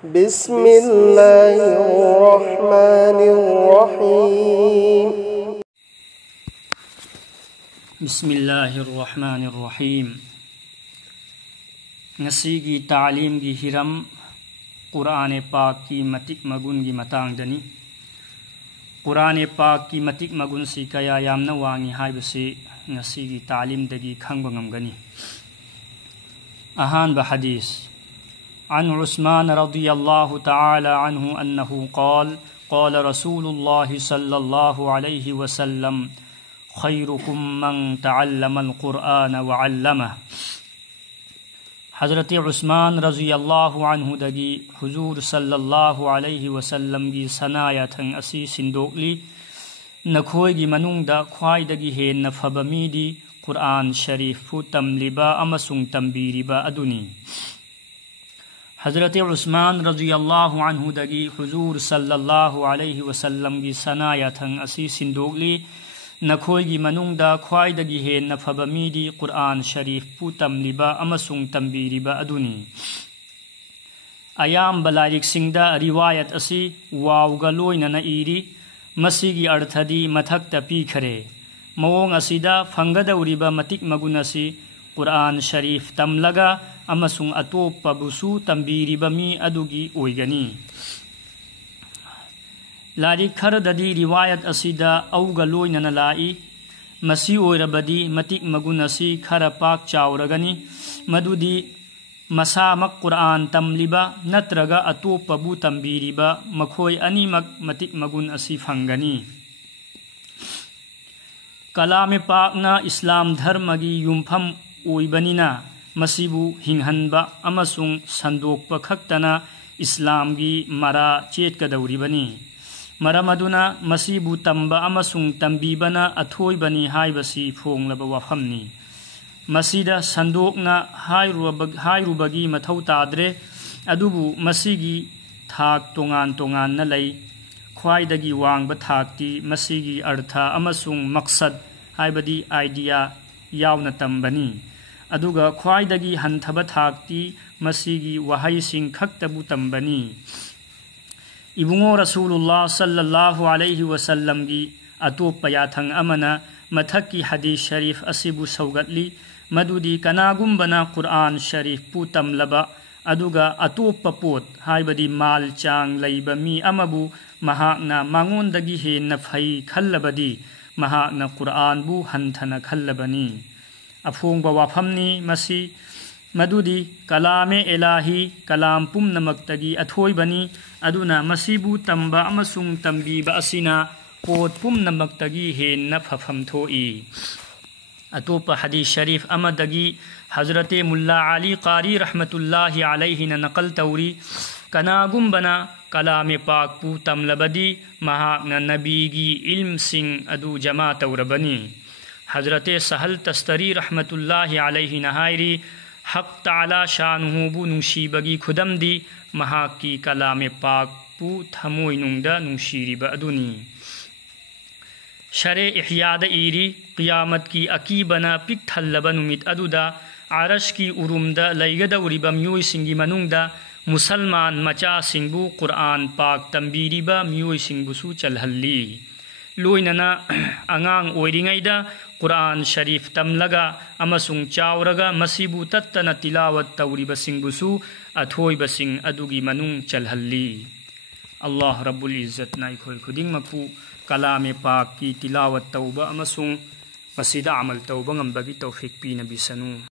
بسم الله الرحمن الرحيم بسم الله الرحمن الرحيم نسيگی تعلیم گی ہرم قرآن پاک کی متک مگن گی متانگ دنی قرآن پاک کی متک مگن سی کیا یامنا وانگی ہائی بسی نسیگی تعلیم دگی کھنگ بنگم گنی اہان بحدیث عن عثمان رضی اللہ تعالی عنہ انہو قال رسول اللہ صلی اللہ علیہ وسلم خیرکم من تعلم القرآن وعلمہ حضرت عثمان رضی اللہ عنہ دگی حضور صلی اللہ علیہ وسلم گی سنایتن اسی سندوکلی نکھوئی گی منونگ دا خوائی دگی ہین نفب میدی قرآن شریف تملیبا امسنگ تنبیریبا ادنی حضرت عثمان رضی اللہ عنہ دگی حضور صلی اللہ علیہ وسلم گی سنایتن اسی سندوکلی نکھوئی گی منونگ دا خوائی دگی ہین نفب میدی قرآن شریف پو تملیبا امسنگ تنبیریبا ادنی ایام بلائک سنگ دا روایت اسی واوگلوئی ننا ایری مسیگی ارتھدی متھک تا پی کھرے موونگ اسی دا فنگدوریبا متک مگن اسی قرآن شریف تملگا امسنگ اتوپ بسو تنبیریبا می ادوگی اویگنی لارک کھرددی روایت اسی دا اوگلوئی ننا لائی مسی اویربدی متک مگن اسی کھر پاک چاورگنی مدودی مسامک قرآن تملیبا نترگا اتوپ بو تنبیریبا مکھوئی انیمک متک مگن اسی فنگنی کلام پاکنا اسلام دھرمگی یمفم اویبنینا مسیبو ہنگہنبا امسنگ سندوکپا کھکتنا اسلام گی مرا چیت کدوریبنی مرمدنا مسیبو تمبا امسنگ تنبیبنا اتھویبنی ہائی بسی فونگ لبا وفمنی مسیدہ سندوکنا ہائی روبگی متھو تادرے ادوبو مسیگی تھاک تونگان تونگان نلئی خوائی وانگبا تھاکتی مسیگی ارتھا امسنگ مقصد ہائی بدی آئیڈیا یاونا تمبنی ادوگا خوائی ہنتھبا تھاکتی مسیگی وحی سنگ کھکتبو تمبنی ابنگو رسول اللہ صلی اللہ علیہ وسلم گی اتوپ پیاتھنگ امنا متھک کی حدیث شریف اسیبو سوگتلی مدودی کناگم بنا قرآن شریف پو تملبا ادوگا اتوپ پوت ہائی بدی مال چانگ لیبا می امبو مہاکنا مانگوندگی ہے نفہی کھلبدی مہاکنا قرآن بو ہنتھنا کھلبنی افونگ بوافمنی مسی مدودی کلام الہی کلام پم نمکتگی اتھوئی بنی ادونا مسیبو تمبا امسنگ تنبیبا اسینا پوت پم نمکتگی ہے نفہفم تھوئی اتوپ حدیث شریف امدگی حضرت ملا علی قاری رحمت اللہ علیہ نقل توری کناگم بنا کلام پاک پو تملبدی مہاکنا نبیگی علم سنگ ادو جمع توربنی حضرت سہل تستری رحمت اللہ علیہ نہائری حق تعالی شانہ بو نوشیبگی خدم دی مہاک کی کلام پاک پو تھموئی ننگدہ نوشیری با ادونی شرع احیاد ایری قیامت کی اکیبنا پک تھلبا نمت ادودا عرش کی ارمدہ لیگدوری با میوئی سنگی مننگدہ مسلمان مچا سنگبو قرآن پاک تنبیری با میوئی سنگبسو چلہلی لوئننا انگانگ اویرینگیدہ قرآن شریف تملگا امسنگ چاورگا مسیبو تتنا تلاوت توری بسنگ بسو اتھوئی بسنگ ادوگی مننگ چلہلی اللہ رب العزت نائی کھوئی خدنگ مکو کلام پاک کی تلاوت توبہ امسنگ مسیدہ عمل توبہ غمبگی توفیق پی نبی سنو